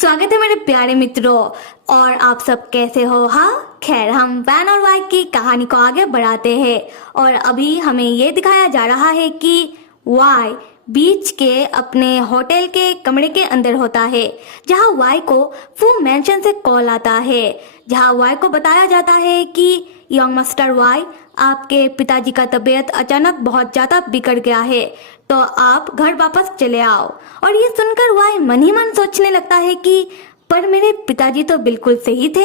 स्वागत है मेरे प्यारे मित्रों। और आप सब कैसे हो? हाँ, खैर हम वैन और वाई की कहानी को आगे बढ़ाते हैं और अभी हमें ये दिखाया जा रहा है कि वाई बीच के अपने होटल के कमरे के अंदर होता है, जहाँ वाई को फू मैंशन से कॉल आता है, जहाँ वाई को बताया जाता है कि यंग मास्टर वाई, आपके पिताजी का तबीयत अचानक बहुत ज्यादा बिगड़ गया है, तो आप घर वापस चले आओ। और ये सुनकर वाई मन ही मन सोचने लगता है कि पर मेरे पिताजी तो बिल्कुल सही थे,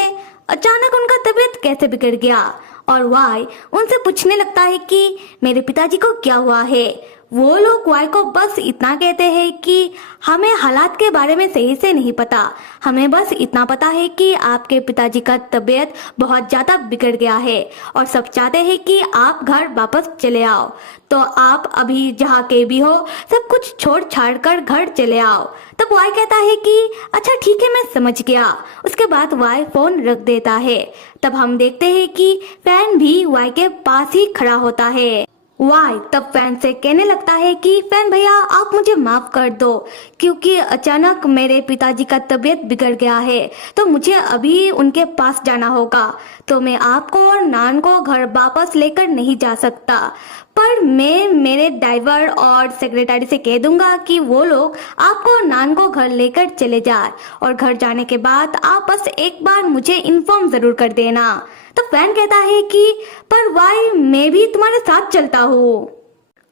अचानक उनका तबीयत कैसे बिगड़ गया। और वाई उनसे पूछने लगता है कि मेरे पिताजी को क्या हुआ है। वो लोग वाई को बस इतना कहते हैं कि हमें हालात के बारे में सही से नहीं पता, हमें बस इतना पता है कि आपके पिताजी का तबीयत बहुत ज्यादा बिगड़ गया है और सब चाहते हैं कि आप घर वापस चले आओ। तो आप अभी जहाँ के भी हो सब कुछ छोड़ छाड़ कर घर चले आओ। तब वाई कहता है कि अच्छा ठीक है, मैं समझ गया। उसके बाद वाई फोन रख देता है। तब हम देखते हैं कि फैन भी वाई के पास ही खड़ा होता है। वाई तब फैन से कहने लगता है कि फैन भैया, आप मुझे माफ कर दो, क्योंकि अचानक मेरे पिताजी का तबीयत बिगड़ गया है, तो मुझे अभी उनके पास जाना होगा, तो मैं आपको और नान को घर वापस लेकर नहीं जा सकता। पर मैं मेरे ड्राइवर और सेक्रेटरी से कह दूंगा कि वो लोग आपको और नान को घर लेकर चले जाए, और घर जाने के बाद आप बस एक बार मुझे इन्फॉर्म जरूर कर देना। तो फैन कहता है कि पर वाई, मैं भी तुम्हारे साथ चलता हूँ।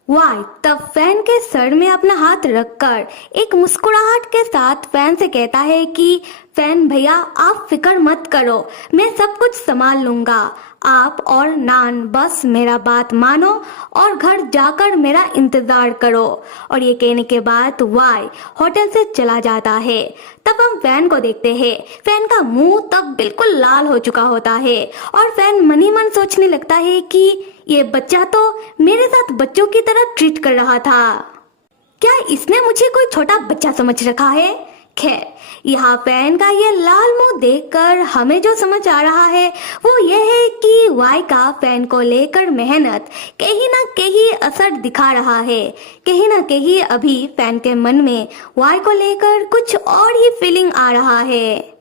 वाई तब फैन के सर में अपना हाथ रखकर एक मुस्कुराहट के साथ फैन से कहता है कि फैन भैया, आप फिक्र मत करो, मैं सब कुछ संभाल लूंगा। आप और नान बस मेरा बात मानो और घर जाकर मेरा इंतजार करो। और ये कहने के बाद वाई होटल से चला जाता है। तब हम फैन को देखते हैं। फैन का मुंह तब बिल्कुल लाल हो चुका होता है और फैन मन ही मन सोचने लगता है कि ये बच्चा तो मेरे साथ बच्चों की तरह ट्रीट कर रहा था, क्या इसने मुझे कोई छोटा बच्चा समझ रखा है। खैर, यहाँ फैन का ये लाल मुंह देखकर हमें जो समझ आ रहा है वो ये है कि वाई का फैन को लेकर मेहनत कहीं ना कहीं असर दिखा रहा है। कहीं ना कहीं अभी फैन के मन में वाई को लेकर कुछ और ही फीलिंग आ रहा है।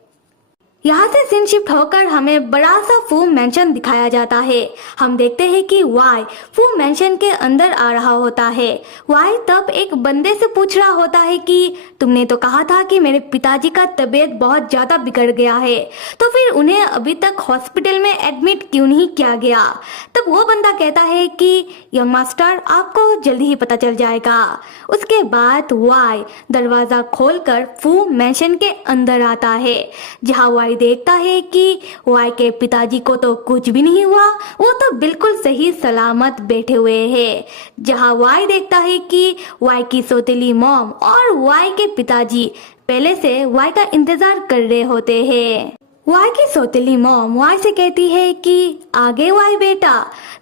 यहाँ से सीन शिफ्ट होकर हमें बड़ा सा फू मैंशन दिखाया जाता है। हम देखते हैं कि वाई फू मैंशन के अंदर आ रहा होता है। वाई तब एक बंदे से पूछ रहा होता है कि तुमने तो कहा था कि मेरे पिताजी का तबीयत बहुत ज्यादा बिगड़ गया है, तो फिर उन्हें अभी तक हॉस्पिटल में एडमिट क्यों नहीं किया गया। तब वो बंदा कहता है कि यंग मास्टर, आपको जल्दी ही पता चल जाएगा। उसके बाद वाई दरवाजा खोलकर फू मैंशन के अंदर आता है, जहाँ वाई देखता है कि वाई के पिताजी को तो कुछ भी नहीं हुआ, वो तो बिल्कुल सही सलामत बैठे हुए हैं। जहां वाई देखता है कि वाई की सौतेली मॉम और वाई के पिताजी पहले से वाई का इंतजार कर रहे होते हैं। वाई की सौतेली मॉम वाई से कहती है कि आगे वाई बेटा,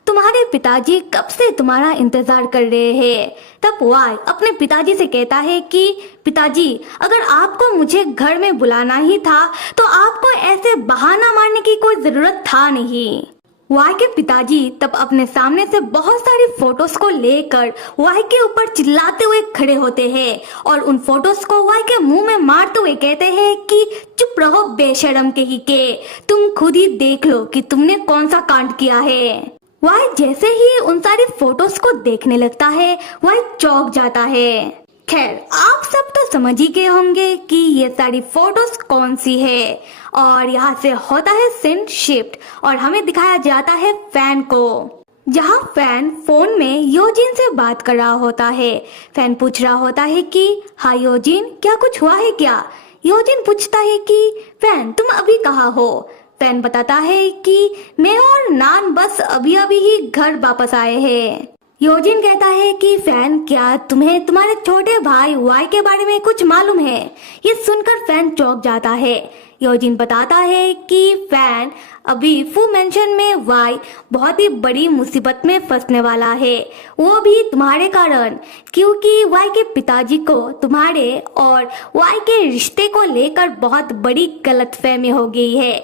तुम्हारे पिताजी कब से तुम्हारा इंतजार कर रहे हैं। तब वाई अपने पिताजी से कहता है कि पिताजी, अगर आपको मुझे घर में बुलाना ही था तो आपको ऐसे बहाना मारने की कोई जरूरत था नहीं। वाई के पिताजी तब अपने सामने से बहुत सारी फोटोज को लेकर वाई के ऊपर चिल्लाते हुए खड़े होते हैं और उन फोटोज को वाई के मुंह में मारते हुए कहते हैं कि चुप रहो बेशरम कहीं के, तुम खुद ही देख लो कि तुमने कौन सा कांड किया है। वाई जैसे ही उन सारी फोटोज को देखने लगता है, वाई चौंक जाता है। खैर, आप सब तो समझ ही गए होंगे कि ये सारी फोटोज कौन सी है। और यहाँ से होता है सीन शिफ्ट और हमें दिखाया जाता है फैन को, जहाँ फैन फोन में योजिन से बात कर रहा होता है। फैन पूछ रहा होता है कि हाँ योजिन, क्या कुछ हुआ है क्या। योजिन पूछता है कि फैन, तुम अभी कहाँ हो। फैन बताता है कि मैं और नान बस अभी अभी ही घर वापस आए हैं। योजिन कहता है कि फैन, क्या तुम्हें तुम्हारे छोटे भाई वाई के बारे में कुछ मालूम है। ये सुनकर फैन चौंक जाता है। योजिन बताता है कि फैन, अभी फू मेंशन में वाई बहुत ही बड़ी मुसीबत में फंसने वाला है, वो भी तुम्हारे कारण, क्योंकि वाई के पिताजी को तुम्हारे और वाई के रिश्ते को लेकर बहुत बड़ी गलतफहमी हो गई है।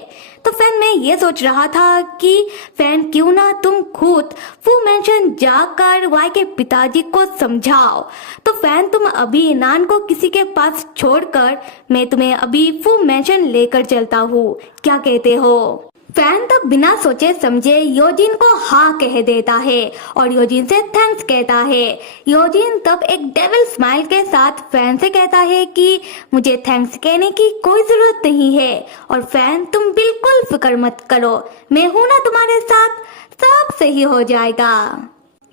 तो फैन मैं ये सोच रहा था कि फैन क्यों ना तुम खुद फू मेंशन जाकर वाई के पिताजी को समझाओ। तो फैन तुम अभी नान को किसी के पास छोड़कर मैं तुम्हें अभी फू मेंशन लेकर चलता हूँ, क्या कहते हो? फैन तब बिना सोचे समझे योजिन को हाँ कह देता है और योजिन से थैंक्स कहता है। योजिन तब एक डेविल स्माइल के साथ फैन से कहता है कि मुझे थैंक्स कहने की कोई जरूरत नहीं है और फैन तुम बिल्कुल फिक्र मत करो, मैं हूं ना तुम्हारे साथ, सब सही हो जाएगा।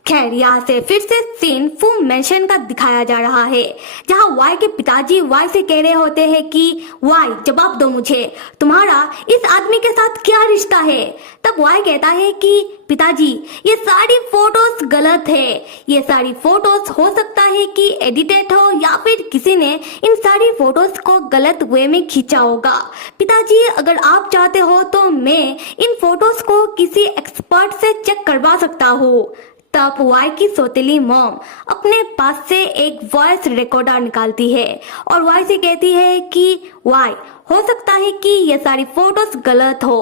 खैर यहाँ से फिर से सीन फू मेंशन का दिखाया जा रहा है जहाँ वाई के पिताजी वाई से कह रहे होते हैं कि वाई जवाब दो मुझे, तुम्हारा इस आदमी के साथ क्या रिश्ता है? तब वाई कहता है कि पिताजी ये सारी फोटोज गलत है, ये सारी फोटोज हो सकता है कि एडिटेड हो या फिर किसी ने इन सारी फोटोज को गलत वे में खींचा होगा। पिताजी अगर आप चाहते हो तो मैं इन फोटोज को किसी एक्सपर्ट से चेक करवा सकता हूँ। तब वाई की सौतेली मॉम अपने पास से एक वॉइस रिकॉर्डर निकालती है और वाई से कहती है कि वाई हो सकता है कि ये सारी फोटोज गलत हो,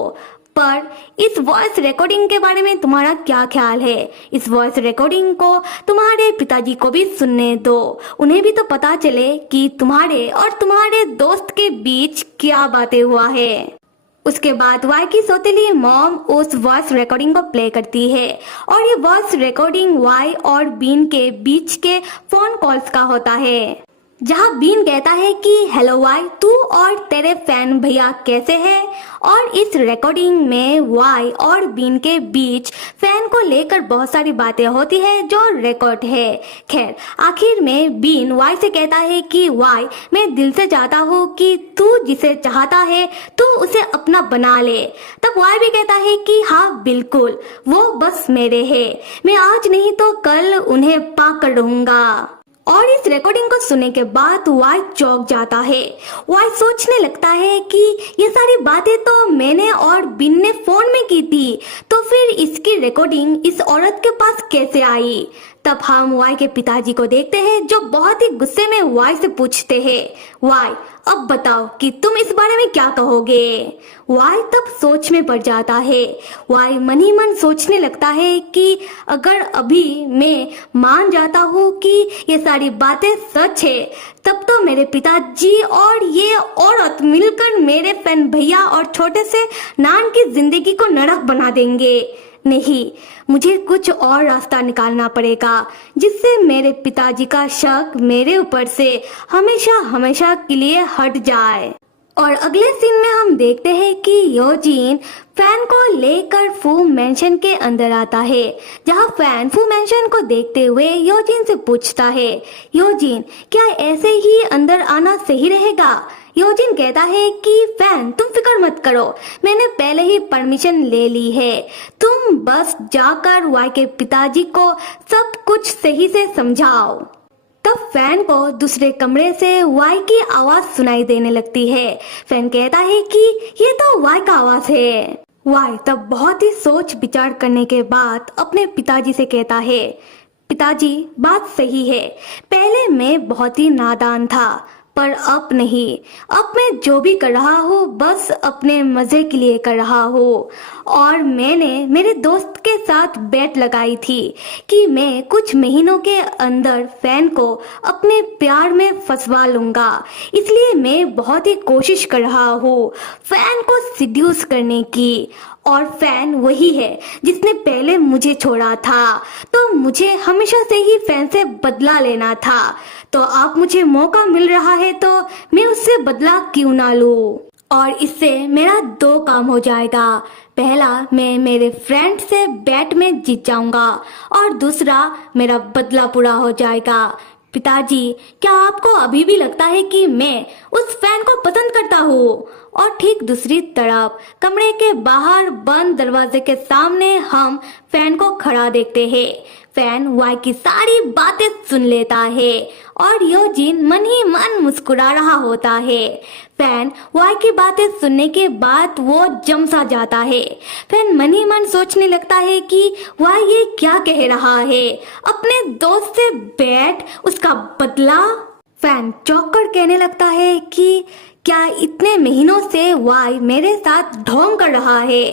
पर इस वॉइस रिकॉर्डिंग के बारे में तुम्हारा क्या ख्याल है? इस वॉइस रिकॉर्डिंग को तुम्हारे पिताजी को भी सुनने दो, उन्हें भी तो पता चले कि तुम्हारे और तुम्हारे दोस्त के बीच क्या बातें हुआ है। उसके बाद वाई की सौतेली मॉम उस वॉइस रिकॉर्डिंग को प्ले करती है और ये वॉइस रिकॉर्डिंग वाई और बीन के बीच के फोन कॉल्स का होता है जहाँ बीन कहता है कि हेलो वाई, तू और तेरे फैन भैया कैसे हैं? और इस रिकॉर्डिंग में वाई और बीन के बीच फैन को लेकर बहुत सारी बातें होती है जो रिकॉर्ड है। खैर आखिर में बीन वाई से कहता है कि वाई मैं दिल से चाहता हूँ कि तू जिसे चाहता है तू उसे अपना बना ले। तब वाई भी कहता है कि हाँ बिल्कुल, वो बस मेरे है, मैं आज नहीं तो कल उन्हें पाकर रहूंगा। और इस रिकॉर्डिंग को सुनने के बाद वाई चौंक जाता है। वाई सोचने लगता है कि ये सारी बातें तो मैंने और बिन ने फोन में की थी, तो फिर इसकी रिकॉर्डिंग इस औरत के पास कैसे आई? तब हम वाई के पिताजी को देखते हैं जो बहुत ही गुस्से में वाई से पूछते हैं, वाई अब बताओ कि तुम इस बारे में क्या कहोगे? वाई तब सोच में पड़ जाता है। वाई मन ही मन सोचने लगता है कि अगर अभी मैं मान जाता हूँ कि ये सारी बातें सच है, तब तो मेरे पिताजी और ये औरत मिलकर मेरे फैन भैया और छोटे से नान की जिंदगी को नरक बना देंगे। नहीं, मुझे कुछ और रास्ता निकालना पड़ेगा जिससे मेरे पिताजी का शक मेरे ऊपर से हमेशा हमेशा के लिए हट जाए। और अगले सीन में हम देखते हैं कि योजिन फैन को लेकर फू मेंशन के अंदर आता है जहां फैन फू मेंशन को देखते हुए योजिन से पूछता है, योजिन क्या ऐसे ही अंदर आना सही रहेगा? योजिन कहता है कि फैन तुम फिक्र मत करो, मैंने पहले ही परमिशन ले ली है, तुम बस जाकर वाई के पिताजी को सब कुछ सही से समझाओ। तब फैन को दूसरे कमरे से वाई की आवाज सुनाई देने लगती है। फैन कहता है कि ये तो वाई का आवाज है। वाई तब बहुत ही सोच विचार करने के बाद अपने पिताजी से कहता है, पिताजी बात सही है, पहले मैं बहुत ही नादान था पर अब नहीं, अब मैं जो भी कर रहा हूँ बस अपने मजे के लिए कर रहा हूँ। और मैंने मेरे दोस्त के साथ बेट लगाई थी कि मैं कुछ महीनों के अंदर फैन को अपने प्यार में फंसवा लूंगा, इसलिए मैं बहुत ही कोशिश कर रहा हूँ फैन को सिड्यूस करने की। और फैन वही है जिसने पहले मुझे छोड़ा था, तो मुझे हमेशा से ही फैन से बदला लेना था, तो अब मुझे मौका मिल रहा है तो मैं उससे बदला क्यों ना लूं। और इससे मेरा दो काम हो जाएगा, पहला मैं मेरे फ्रेंड से बैट में जीत जाऊंगा और दूसरा मेरा बदला पूरा हो जाएगा। पिताजी क्या आपको अभी भी लगता है कि मैं उस फैन को पसंद करता हूँ? और ठीक दूसरी तरफ कमरे के बाहर बंद दरवाजे के सामने हम फैन को खड़ा देखते हैं। फैन वाई की सारी बातें सुन लेता है और योजिन मन ही मन मुस्कुरा रहा होता है। फैन वाई की बातें सुनने के बाद वो जम सा जाता है। फैन मन ही मन सोचने लगता है कि वाई ये क्या कह रहा है, अपने दोस्त से बैठ उसका बदला। फैन चौंक कर कहने लगता है कि क्या इतने महीनों से वाई मेरे साथ ढोंग कर रहा है,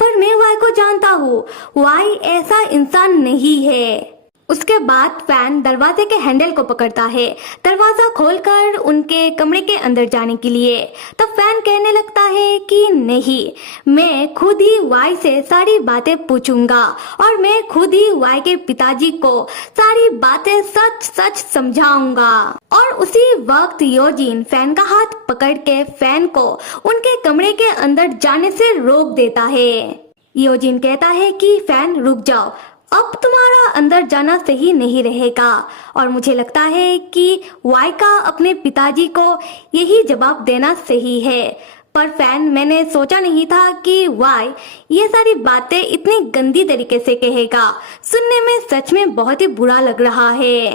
पर मैं वाई को जानता हूँ, वाई ऐसा इंसान नहीं है। उसके बाद फैन दरवाजे के हैंडल को पकड़ता है, दरवाजा खोलकर उनके कमरे के अंदर जाने के लिए। तब फैन कहने लगता है कि नहीं, मैं खुद ही वाई से सारी बातें पूछूंगा और मैं खुद ही वाई के पिताजी को सारी बातें सच सच समझाऊंगा। और उसी वक्त योजिन फैन का हाथ पकड़ के फैन को उनके कमरे के अंदर जाने से रोक देता है। योजिन कहता है कि फैन रुक जाओ, अब तुम्हारा अंदर जाना सही नहीं रहेगा। और मुझे लगता है कि वाई का अपने पिताजी को यही जवाब देना सही है। पर फैन, मैंने सोचा नहीं था कि वाई ये सारी बातें इतनी गंदी तरीके से कहेगा। सुनने में सच में बहुत ही बुरा लग रहा है।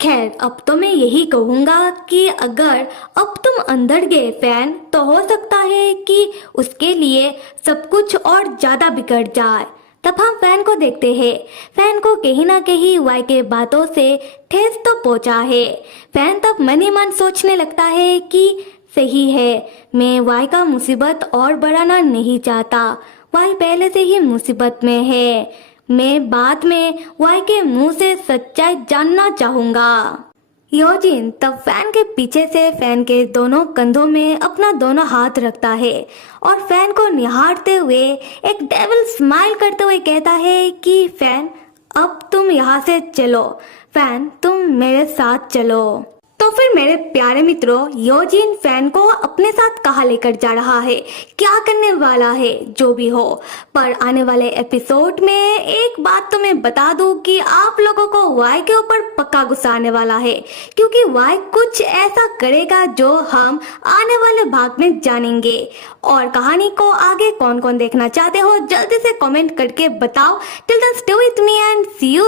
खैर, अब तो मैं यही कहूँगा कि अगर अब तुम अंदर गए फैन, तो हो सकता है कि उसके लिए सब कुछ और ज्यादा बिगड़ जाए। तब हम फैन को देखते हैं। फैन को कहीं ना कहीं वाई के बातों से ठेस तो पहुंचा है। फैन तब मन ही मन सोचने लगता है कि सही है, मैं वाई का मुसीबत और बढ़ाना नहीं चाहता। वाई पहले से ही मुसीबत में है। मैं बाद में वाई के मुंह से सच्चाई जानना चाहूंगा। योजिन तब फैन के पीछे से फैन के दोनों कंधों में अपना दोनों हाथ रखता है और फैन को निहारते हुए एक डेविल स्माइल करते हुए कहता है कि फैन, अब तुम यहाँ से चलो। फैन, तुम मेरे साथ चलो। तो फिर मेरे प्यारे मित्रों, योजिन फैन को अपने साथ कहाँ लेकर जा रहा है, क्या करने वाला है, जो भी हो, पर आने वाले एपिसोड में एक बात तो मैं बता दूं कि आप लोगों को वाई के ऊपर पक्का गुस्सा आने वाला है, क्योंकि वाई कुछ ऐसा करेगा जो हम आने वाले भाग में जानेंगे। और कहानी को आगे कौन कौन देखना चाहते हो, जल्दी से कमेंट करके बताओ। Till then stay with me and see you.